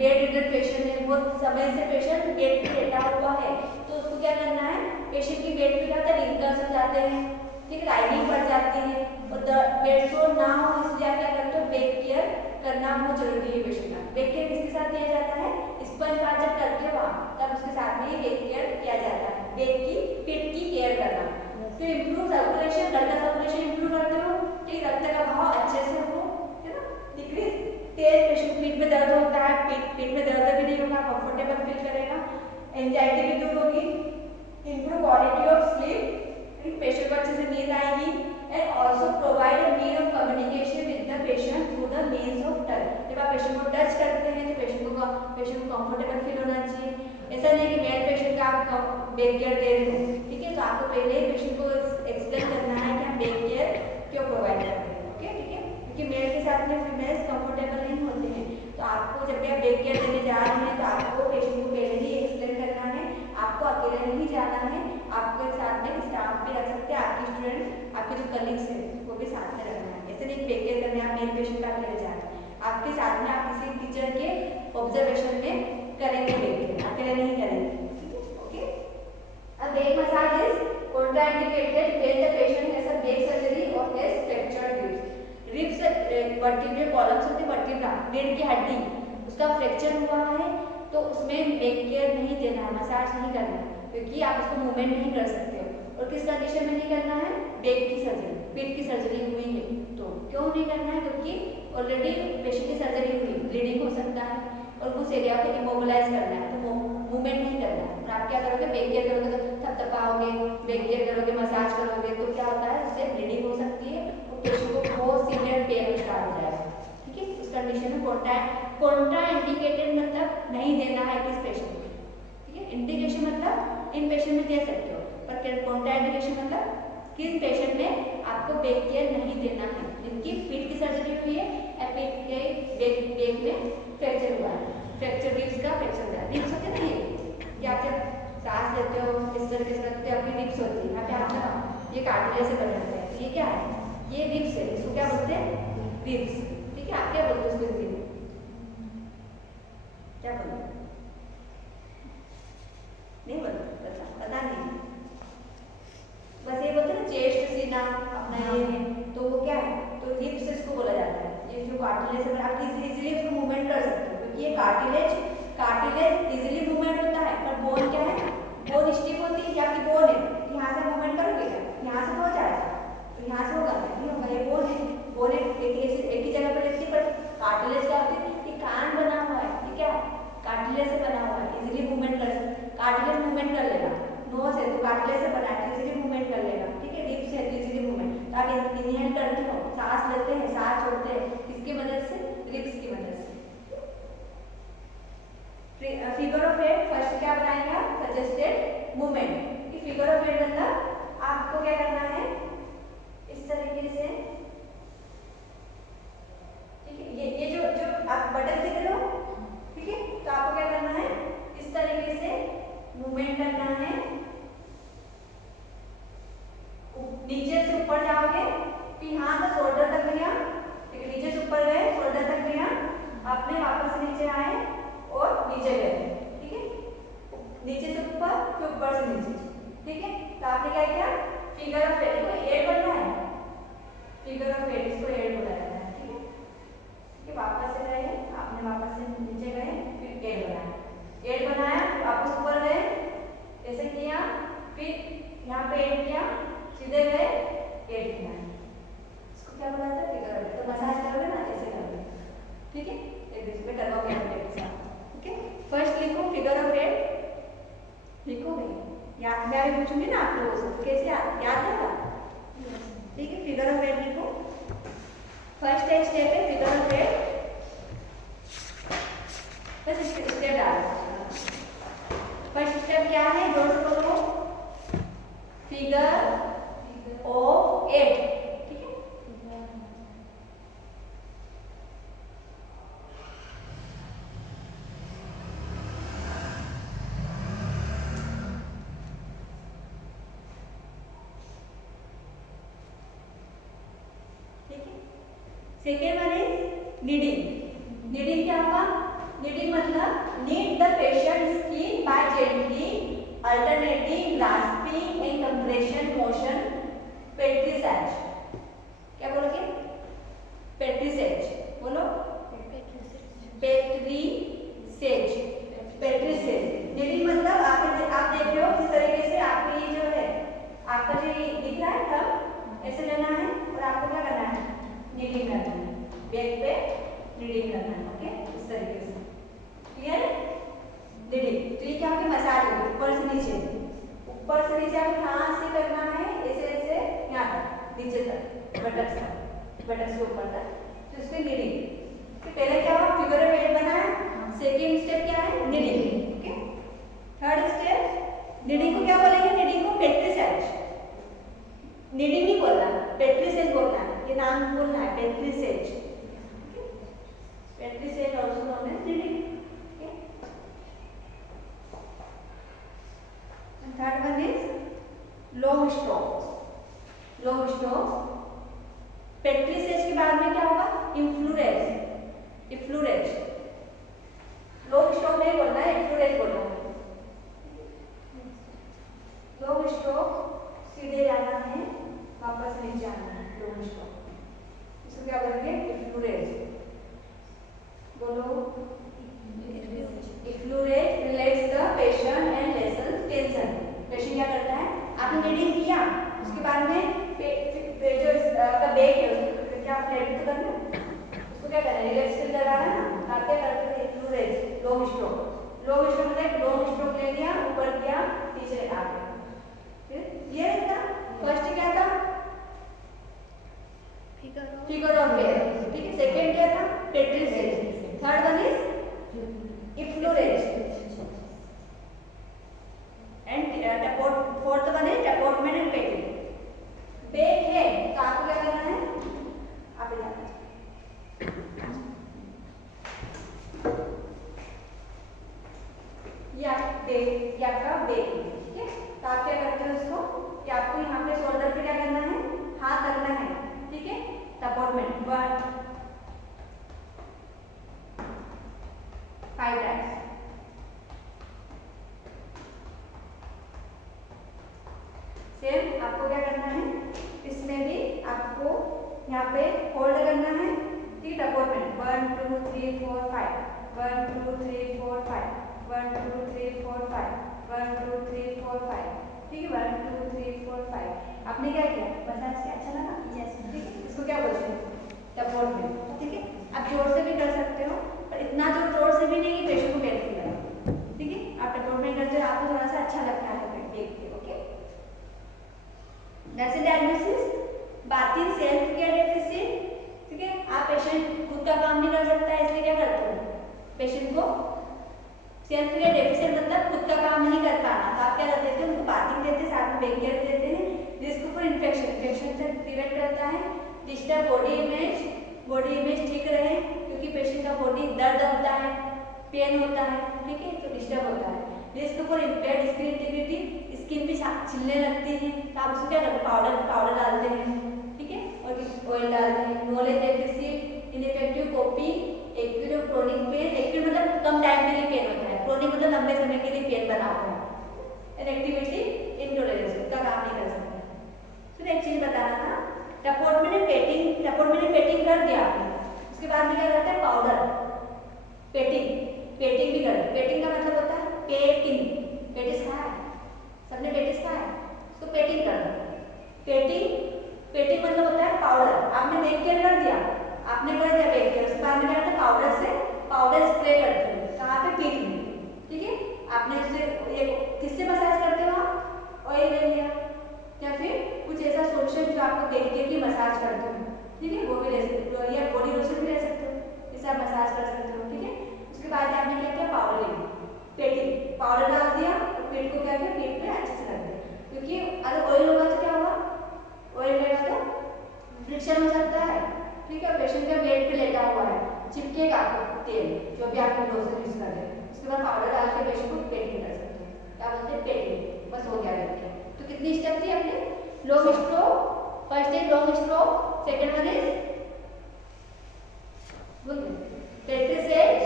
Bed ridden patient है, बहुत समय से पेशेंट बेड पे लेटा हुआ है, तो उसको क्या करना है, पेशेंट की बेड पे क्या होता है, रिंकल्स हो जाते हैं, ठीक है, लाइनिंग बढ़ जाती है और बेड फ्लोर ना हो, इसलिए आप क्या करते हो, बेड केयर करना बहुत जरूरी है पेशेंट का। बेड केयर किसके साथ किया जाता है, स्पंज बाथ जब करते हो आप तब उसके साथ में ही बेड केयर किया जाता है, बेड की फिट की केयर करना। फिर इंप्रूव सर्कुलेशन, ब्लड का सर्कुलेशन इंप्रूव करते हो, ठीक, रक्त का बहाव अच्छे से हो, है ना, डिक्रीज तेज पेशेंट पीठ में दर्द होता है, पीठ में दर्द भी नहीं होगा, कंफर्टेबल फील करेगा, एंजाइटी भी दूर होगी, improve quality of sleep, patient को अच्छे से नींद आएगी, and also provide a mean of communication with the patient through the means of touch. जब आप पेशेंट को टच करते हैं तो पेशेंट को कंफर्टेबल फील होना चाहिए। ऐसा नहीं कि मेल पेशेंट का आप बेड केयर दे रहे हो, ठीक है, तो आपको पहले ही पेशेंट को एक्सप्लेन करना है कि हम बेड केयर क्यों प्रोवाइड करते हैं, ओके, ठीक है, क्योंकि मेल के साथ में फीमेल्स कंफर्टेबल नहीं होते हैं, तो आपको जब भी आप बेड केयर देने जा रहे हैं तो आपको पेशेंट को पहले ही एक्सप्लेन करना है, आपको अकेले नहीं जाना है, आपके साथ में स्टाफ भी रख सकते हैं, आपके स्टूडेंट, आपके जो कलीग्स हैं वो भी साथ में रखना है। ऐसे नहीं बेड केयर करने आप मेल पेशेंट का अकेले जा रहे हैं, आपके साथ में आप किसी टीचर के ऑब्जर्वेशन में करेंगे बेड केयर, अकेले नहीं करेंगे, ओके। अब back massage is contraindicated when the patient has a back surgery or has fractured ribs. Ribs vertebrae columns होते हैं, vertebra रीढ़ की हड्डी उसका फ्रैक्चर हुआ है तो उसमें बैक केयर नहीं देना है, मसाज नहीं करना है, क्योंकि आप उसको मूवमेंट नहीं कर सकते हो। और किस कंडीशन में नहीं करना है, बैक की सर्जरी, पीठ की सर्जरी हुई है तो क्यों नहीं करना है, क्योंकि ऑलरेडी पेशेंट की सर्जरी हुई, ब्लीडिंग हो सकता है और उस एरिया को इमोबिलाइज करना है, तो मूवमेंट नहीं करना है। और आप क्या करोगे, बैक केयर करोगे तो थपथपाओगे, बैक केयर करोगे, मसाज करोगे तो क्या होता है, उससे ब्लीडिंग हो सकती है और पेशेंट को बहुत सीवियर पेन स्टार्ट हो जाएगा, ठीक है। उस कंडीशन में कॉन्ट्रा इंडिकेटेड मतलब नहीं देना है किस पेशेंट को, ठीक है। इंडिकेशन मतलब इन पेशेंट में दे सकते हो, पर कॉन्ट्रा इंडिकेशन मतलब किस पेशेंट में आपको बैक केयर नहीं देना है, जिनकी पीठ की सर्जरी हुई है या पीठ के बैक में फ्रैक्चर हुआ है, फ्रैक्चर रिब्स का फ्रैक्चर हुआ है, रिब्स होते हैं ना, ये आप जब सांस लेते हो इस तरीके से रखते हो, आपकी रिब्स होती है, यहाँ पे हाथ लगाओ, ये कार्टिलेज से बना होता है, ये क्या है, ये रिब्स है, इसको क्या बोलते हैं, रिब्स, ठीक है। आप क्या बोलते हो उसको, क्या बोलते हैं, नहीं बोलते, पता नहीं, बस ये बोलते हैं ना चेस्ट सीना अपना ये है, तो वो क्या है, तो रिब्स इसको बोला जाता है। ये जो कार्टिलेज है आप इजीली इसको मूवमेंट कर सकते हो, क्योंकि ये कार्टिलेज इजीली मूवमेंट होता है, पर बोन क्या है, बोन स्टिफ होती है, क्या की बोन है, यहाँ से मूवमेंट करोगे क्या, यहाँ से हो जाएगा, तो यहाँ से होगा नहीं होगा, ये बोन है, बोन एक ही जगह पर रहती है, पर कार्टिलेज क्या होती है, ये कान बना हुआ है, ये क्या है, कार्टिलेज से बना हुआ है, इजीली मूवमेंट कर सकते, कार्टिलेज मूवमेंट कर लेगा, नोज है तो कार्टिलेज से बना है, इजीली मूवमेंट कर लेगा, ठीक है। रिब्स है इजीली मूवमेंट, तो आप इनहेल करते हो, सांस लेते हैं, सांस छोड़ते हैं, किसकी मदद से, रिब्स की मदद से। फिगर ऑफ हेड फर्स्ट क्या बनाएगा, सजेस्टेड मूवमेंट, कि फिगर ऑफ हेड मतलब आपको क्या करना है, इस तरीके से, ठीक है, ये जो आप बटन दिख रहे हो, ठीक है, तो आपको क्या करना है, इस तरीके से मूवमेंट करना है, नीचे से ऊपर जाओगे, फिर यहाँ का शोल्डर तक गया, ठीक है, नीचे से ऊपर गए, शोल्डर तक गया, आपने वापस नीचे आए और नीचे गए, ठीक है, नीचे से ऊपर फिर ऊपर से नीचे, ठीक है। तो आपने क्या किया, फिगर ऑफ हेड को एड बनना है, फिगर ऑफ हेड इसको एड बोला जाता है, ठीक है, ठीक है। वापस से गए, आपने वापस से नीचे गए, फिर एड बनाया, वापस ऊपर गए, ऐसे किया, फिर यहाँ पे एड किया, सीधे गए, एड किया, इसको क्या बोला जाता है, फिगर ऑफ हेड। तो मसाज करोगे ना, ऐसे करोगे, ठीक है, एक दूसरे पे करवाओगे अपने साथ, ठीक है। फर्स्ट लिखो फिगर ऑफ हेड, लिखोगे, याद मैं अभी पूछूंगी ना आप लोगों से, कैसे याद होगा, ठीक है। फिगर ऑफ हेड लिखो, फर्स्ट स्टेप है फिगर ऑफ हेड, बस स्टेप डालो। फर्स्ट स्टेप क्या है, नोट करो, फिगर ऑफ हेड, ठीक है। Second one is kneading, kneading क्या होगा, नीडिंग मतलब knead the patient skin by gently alternating grasping and compression motion petrissage. क्या बोलोगे? पेट्रिसेज बोलो। पेट्रिसेज, पेट्रिसेज। नीडिंग मतलब आप देख रहे हो किस तरीके से आपको ये जो है आपका जो दिख रहा है तब ऐसे लेना है और आपको क्या करना है? नीडिंग करना है, बैक पे नीडिंग करना है। ओके, इस तरीके से। क्लियर? नीडिंग। तो ये क्या होगी? मसाज होगी ऊपर से नीचे, ऊपर से नीचे आपको कहाँ से करना है? ऐसे ऐसे यहाँ तक, नीचे तक, बटक्स तक, बटक्स के ऊपर तक। तो इसमें नीडिंग। तो पहले क्या हुआ? फिगर ऑफ 8 बना है। सेकेंड स्टेप क्या है? Kneading. Okay, third step kneading को क्या बोलेंगे? नीडिंग को पेट्रिसेज। नीडिंग नहीं बोलना, पेट्रिसेज बोलना है। ये नाम बोलना है, petrissage. Petrissage also known as kneading. Okay, third one is long stroke. Long stroke. Petrissage के बाद में क्या होगा? इन्फ्लूरेज। इन्फ्लूरेज। लॉन्ग स्ट्रोक नहीं बोलना है, इन्फ्लूरेज बोलना है। लॉन्ग स्ट्रोक सीधे जाना है, वापस नीचे आना है। लॉन्ग स्ट्रोक इसको क्या बोलेंगे? इन्फ्लूरेज। बोलो। Effleurage relax the patient and lessen tension. Patient क्या करता है? आपने रीडिंग किया, उसके बाद में जो आपका बैक है उसको क्या फ्लैट तो करना है, उसको क्या करना है? रिलैक्स फील करवाना है ना। आप क्या करते हैं? इन्फ्लूरेज, लॉन्ग स्ट्रोक। लॉन्ग स्ट्रोक मतलब लॉन्ग स्ट्रोक ले लिया, ऊपर किया, नीचे आ गया। फिर ये था फर्स्ट क्या था? Figure of 8। ठीक है, सेकंड क्या था? Petrissage. Third one is effleurage and fourth one is tapotement and petting. Back है तो आपको क्या करना है? आप इधर या बैक, या आपका बैक। ठीक है, तो आप क्या करते हो उसको कि आपको यहाँ पे शोल्डर पे क्या करना है? हाथ रखना है। ठीक है, टैपोर्टमेंट 1 5 टाइम्स। सेम आपको क्या करना है? इसमें भी आपको यहाँ पे होल्ड करना है। ठीक है, टैपोर्टमेंट 1 2 3 4 5 1 2 3 4 5 1 2 3 4 5 1 2 3 4 5। ठीक है, 1 2 3 4 5। आपने क्या किया? मसाज किया, अच्छा लगा? यस। ठीक है, इसको क्या बोलते हैं? टैपोर्टमेंट। ठीक है, आप जोर से भी कर सकते हो, पर इतना जोर से भी नहीं, पेशेंट को पेन फील लगा। ठीक है, आप टैपोर्टमेंट करते हो, आपको थोड़ा सा अच्छा लगता है देख के। Okay, next diagnosis bathing self care deficit. ठीक है, आप पेशेंट खुद का काम नहीं कर सकता है, इसलिए क्या करते हो? पेशेंट को सेल्फ केयर डेफिसिट मतलब खुद का काम नहीं कर पाना, तो आप क्या कर देते हैं? उनको बाथिंग देते हैं, साथ में बैक केयर देते हैं। रिस्क फॉर इन्फेक्शन, इन्फेक्शन से प्रिवेंट करता है। Disturb body image, body image ठीक रहे, क्योंकि पेशेंट का बॉडी दर्द होता है, पेन होता है। ठीक है, तो डिस्टर्ब होता है। Risk for impaired skin integrity, skin भी छिलने लगती है, तो आप उसको क्या करते हैं? पाउडर डालते हैं। ठीक है, और ऑयल डालते हैं। नॉलेज डेफिसिट, इनइफेक्टिव कॉपिंग, एक्यूट और क्रोनिक पेन। एक्यूट मतलब कम टाइम के लिए पेन होता है, क्रोनिक मतलब लंबे समय के लिए पेन बना हुआ है। एक्टिविटी इंटॉलरेंस, उसका काम नहीं कर सकते। फिर एक चीज बताना था, टैपोर्टमेंट एंड पेटिंग। टैपोर्टमेंट एंड पेटिंग कर दिया आपने, उसके बाद में क्या करते हैं? पाउडर। पेटिंग, पेटिंग भी करते हैं। पेटिंग का मतलब होता है पेटिंग। पेटिस खाया है सबने? पेटिस खाया है, उसको पेटिंग कर दो। पेटिंग, पेटिंग मतलब होता है पाउडर। आपने बैक केयर कर दिया, आपने कर दिया बैक केयर, उसके बाद में क्या करते हैं? पाउडर से पाउडर स्प्रे करते हैं। कहाँ पे? पीठ में। ठीक है, आपने उसे किससे मसाज करते हो? आप ऑयल ले लिया, या फिर कुछ ऐसा सोल्यूशन जो आपको डेलिकेटली मसाज करते हो। ठीक है, वो भी ले सकते हो, या बॉडी लोशन भी ले सकते हो, इससे आप मसाज कर सकते हो। ठीक है, उसके बाद आपने क्या किया? पाउडर ले लिया, पेटिंग, पाउडर डाल दिया और पेट को क्या किया? पेट में अच्छे से रख दिया, क्योंकि अगर ऑयल होगा तो क्या होगा? ऑयल रहेगा तो फ्रिक्शन हो सकता है। ठीक है, पेशेंट का वेट पे लेटा हुआ है, चिपकेगा आपको तेल जो भी आपके लोशन यूज कर रहे हैं। उसके बाद पाउडर डाल के पेशेंट को पेटिंग कर सकते हैं। क्या बोलते हैं? पेटिंग। बस हो गया करके। तो कितनी स्टेप थी अपने? Long stroke, first is long stroke, second one is petrissage,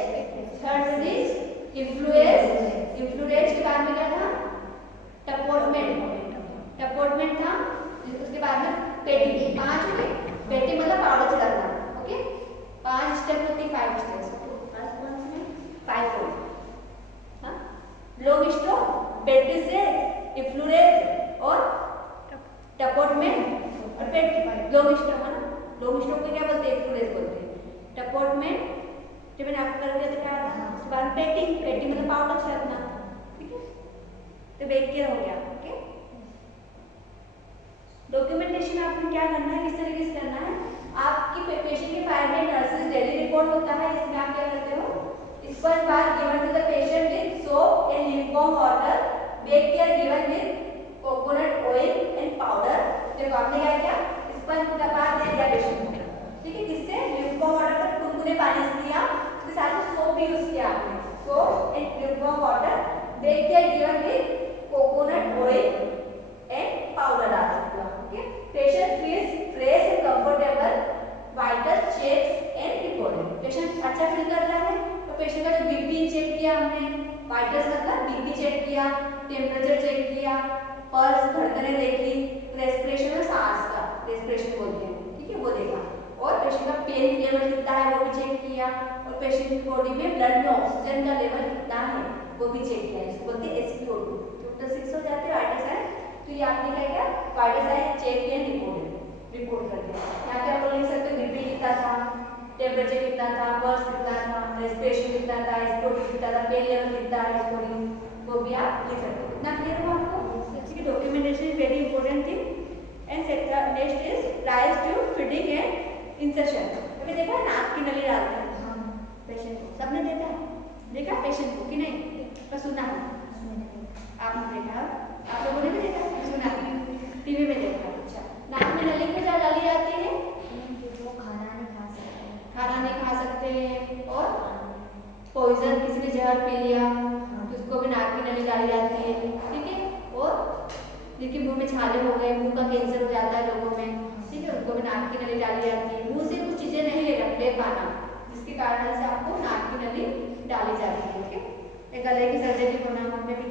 third long stone, petrissage, effleurage और टपोटमेंट और पेट लॉन्ग स्टोन है ना, लॉन्ग स्टोन को क्या बोलते हैं? इफ्लूरेज बोलते हैं। टपोटमेंट जो मैंने आपको करके दिखाया था, उसके बाद पेटिंग, पेटिंग मतलब पाउडर छापना, ठीक है। तो वेक्यर हो गया, ओके। डॉक्यूमेंटेशन आपको क्या करना है, किस तरीके से करना है? आपकी पेशेंट की 5 डेज नर्सिस डेली रिपोर्ट होता है, इसमें आप क्या करते हो? Sponge bath given to the patient with soap and lukewarm water, back care given with coconut oil and powder. देखो आपने क्या किया, स्पंज का बाथ दे दिया पेशेंट को, ठीक है, किससे? ल्यूकवार्म वाटर पर कुनकुने पानी से दिया, उसके साथ में सोप भी यूज किया आपने, soap and lukewarm water, back care given with coconut oil and powder डाल सकते हो, okay. Patient feels fresh and comfortable, vital checks and reporting. Patient अच्छा फील कर रहा है तो पेशेंट का जो बीपी चेक किया हमने, वाइटल्स मतलब बीपी चेक किया, टेम्परेचर चेक किया, पल्स धड़कनें देखी, रेस्पिरेशन और सांस का रेस्पिरेशन बोलते हैं, ठीक है, वो देखा, और पेशेंट का पेन लेवल कितना है वो भी चेक किया, और पेशेंट की बॉडी में ब्लड में ऑक्सीजन का लेवल कितना है वो भी चेक किया, इसको बोलते हैं SpO2। टोटल 6 हो जाते हैं वाइटल साइन। तो ये आपने क्या किया, vital sign check and report कर दिया। यहाँ पे आप लिख सकते हो बीपी कितना था, टेम्परेचर कितना था, पल्स कितना था, रेस्पिरेशन कितना था, SpO2 कितना था, पेन लेवल कितना है, वो भी आप लिख सकते हो। इतना क्लियर हुआ आपको? ठीक है, documentation is very important thing. And next is trials tube fitting and insertion. अभी देखा नाक की नली डालते हैं पेशेंट को, सबने देखा पेशेंट को कि नहीं? तो सुना है, आपने देखा, आप लोगों ने भी देखा, सुना, टीवी में देखा। अच्छा, नाक में नली क्यों डाली जाती है? वो खाना नहीं खा सकते, खाना नहीं खा सकते, और पॉइजन किसी ने जहर पी लिया तो उसको भी नाक की नली डाली जाती है, ठीक है। और जिनके मुंह में छाले हो गए, मुंह का कैंसर हो जाता है लोगों में, ठीक है, उनको भी नाक की नली डाली जाती है। मुंह से कुछ चीजें नहीं ले पाना, जिसके कारण से आपको नाक की नली डाली जाती है, ठीक है। गले की सर्जरी होना, वहाँ पे भी